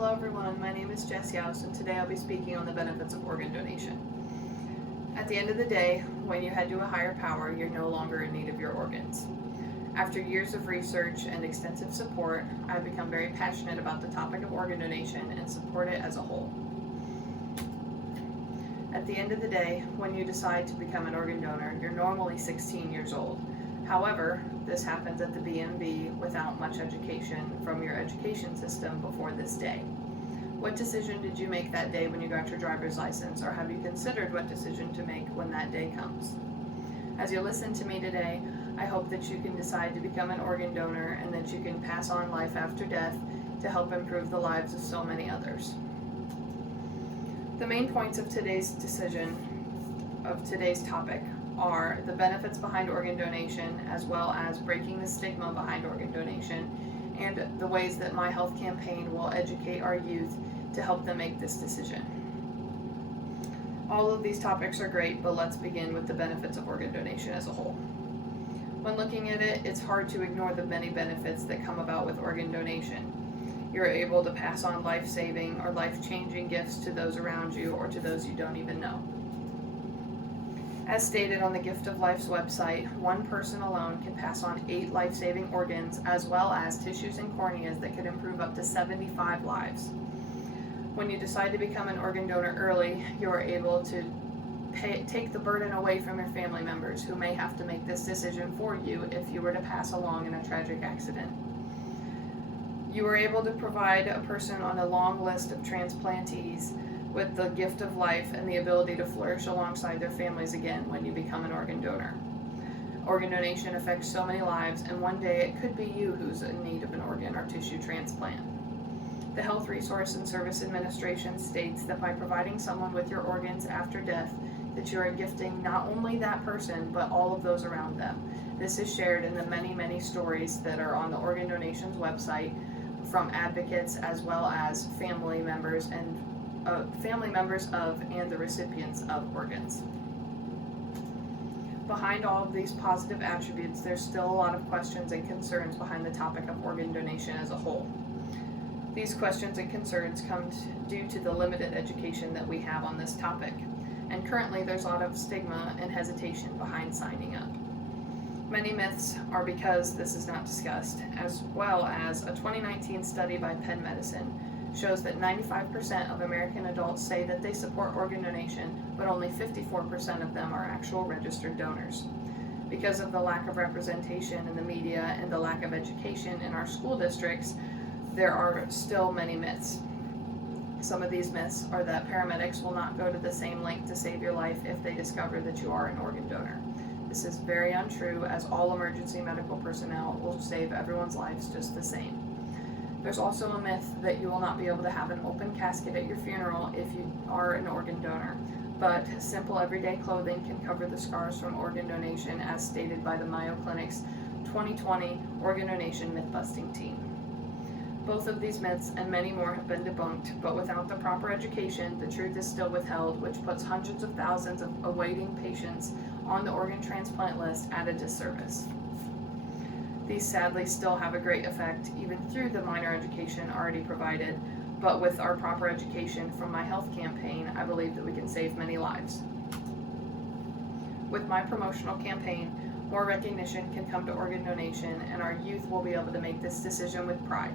Hello everyone, my name is Jess Youst, and today I'll be speaking on the benefits of organ donation. At the end of the day, when you head to a higher power, you're no longer in need of your organs. After years of research and extensive support, I've become very passionate about the topic of organ donation and support it as a whole. At the end of the day, when you decide to become an organ donor, you're normally 16 years old. However, this happens at the BMV without much education from your education system before this day. What decision did you make that day when you got your driver's license, or have you considered what decision to make when that day comes? As you listen to me today, I hope that you can decide to become an organ donor and that you can pass on life after death to help improve the lives of so many others. The main points of today's topic are the benefits behind organ donation, as well as breaking the stigma behind organ donation, and the ways that my health campaign will educate our youth to help them make this decision. All of these topics are great, but let's begin with the benefits of organ donation as a whole. When looking at it, it's hard to ignore the many benefits that come about with organ donation. You're able to pass on life-saving or life-changing gifts to those around you or to those you don't even know. As stated on the Gift of Life's website, one person alone can pass on 8 life-saving organs, as well as tissues and corneas that could improve up to 75 lives. When you decide to become an organ donor early, you are able to take the burden away from your family members who may have to make this decision for you if you were to pass along in a tragic accident. You are able to provide a person on a long list of transplantees with the gift of life and the ability to flourish alongside their families again when you become an organ donor. Organ donation affects so many lives, and one day it could be you who's in need of an organ or tissue transplant. The Health Resource and Service Administration states that by providing someone with your organs after death, that you are gifting not only that person, but all of those around them. This is shared in the many, many stories that are on the Organ Donation's website from advocates as well as family members of and the recipients of organs. Behind all of these positive attributes, there's still a lot of questions and concerns behind the topic of organ donation as a whole. These questions and concerns come due to the limited education that we have on this topic, and currently there's a lot of stigma and hesitation behind signing up. Many myths are because this is not discussed, as well as a 2019 study by Penn Medicine shows that 95% of American adults say that they support organ donation, but only 54% of them are actual registered donors. Because of the lack of representation in the media and the lack of education in our school districts, there are still many myths. Some of these myths are that paramedics will not go to the same length to save your life if they discover that you are an organ donor. This is very untrue, as all emergency medical personnel will save everyone's lives just the same. There's also a myth that you will not be able to have an open casket at your funeral if you are an organ donor, but simple everyday clothing can cover the scars from organ donation, as stated by the Mayo Clinic's 2020 Organ Donation Myth-Busting Team. Both of these myths and many more have been debunked, but without the proper education, the truth is still withheld, which puts hundreds of thousands of awaiting patients on the organ transplant list at a disservice. These sadly still have a great effect, even through the minor education already provided, but with our proper education from my health campaign, I believe that we can save many lives. With my promotional campaign, more recognition can come to organ donation, and our youth will be able to make this decision with pride.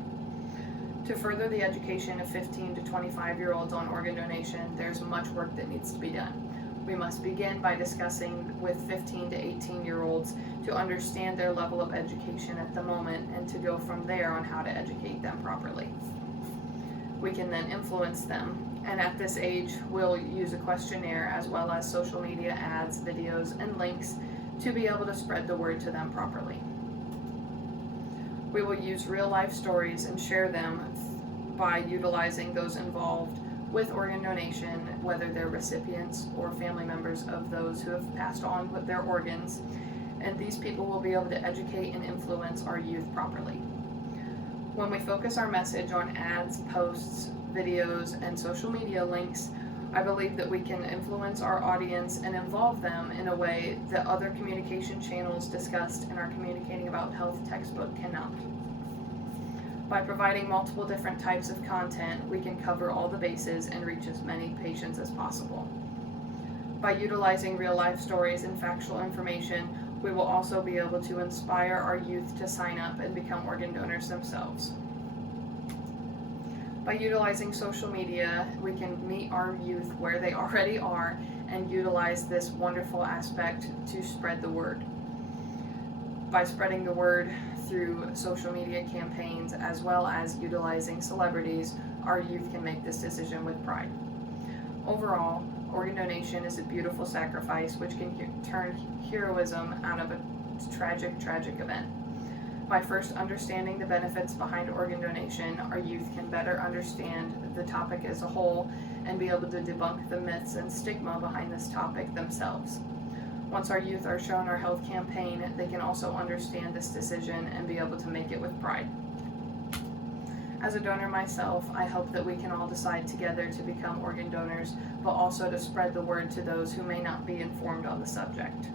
To further the education of 15 to 25-year-olds on organ donation, there's much work that needs to be done. We must begin by discussing with 15 to 18-year-olds to understand their level of education at the moment, and to go from there on how to educate them properly. We can then influence them, and at this age, we'll use a questionnaire as well as social media ads, videos, and links to be able to spread the word to them properly. We will use real-life stories and share them by utilizing those involved with organ donation, whether they're recipients or family members of those who have passed on with their organs, and these people will be able to educate and influence our youth properly. When we focus our message on ads, posts, videos, and social media links, I believe that we can influence our audience and involve them in a way that other communication channels discussed in our Communicating About Health textbook cannot. By providing multiple different types of content, we can cover all the bases and reach as many patients as possible. By utilizing real-life stories and factual information, we will also be able to inspire our youth to sign up and become organ donors themselves. By utilizing social media, we can meet our youth where they already are and utilize this wonderful aspect to spread the word. By spreading the word through social media campaigns as well as utilizing celebrities, our youth can make this decision with pride. Overall, organ donation is a beautiful sacrifice which can turn heroism out of a tragic event. By first understanding the benefits behind organ donation, our youth can better understand the topic as a whole and be able to debunk the myths and stigma behind this topic themselves. Once our youth are shown our health campaign, they can also understand this decision and be able to make it with pride. As a donor myself, I hope that we can all decide together to become organ donors, but also to spread the word to those who may not be informed on the subject.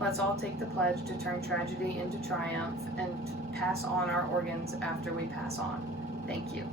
Let's all take the pledge to turn tragedy into triumph and pass on our organs after we pass on. Thank you.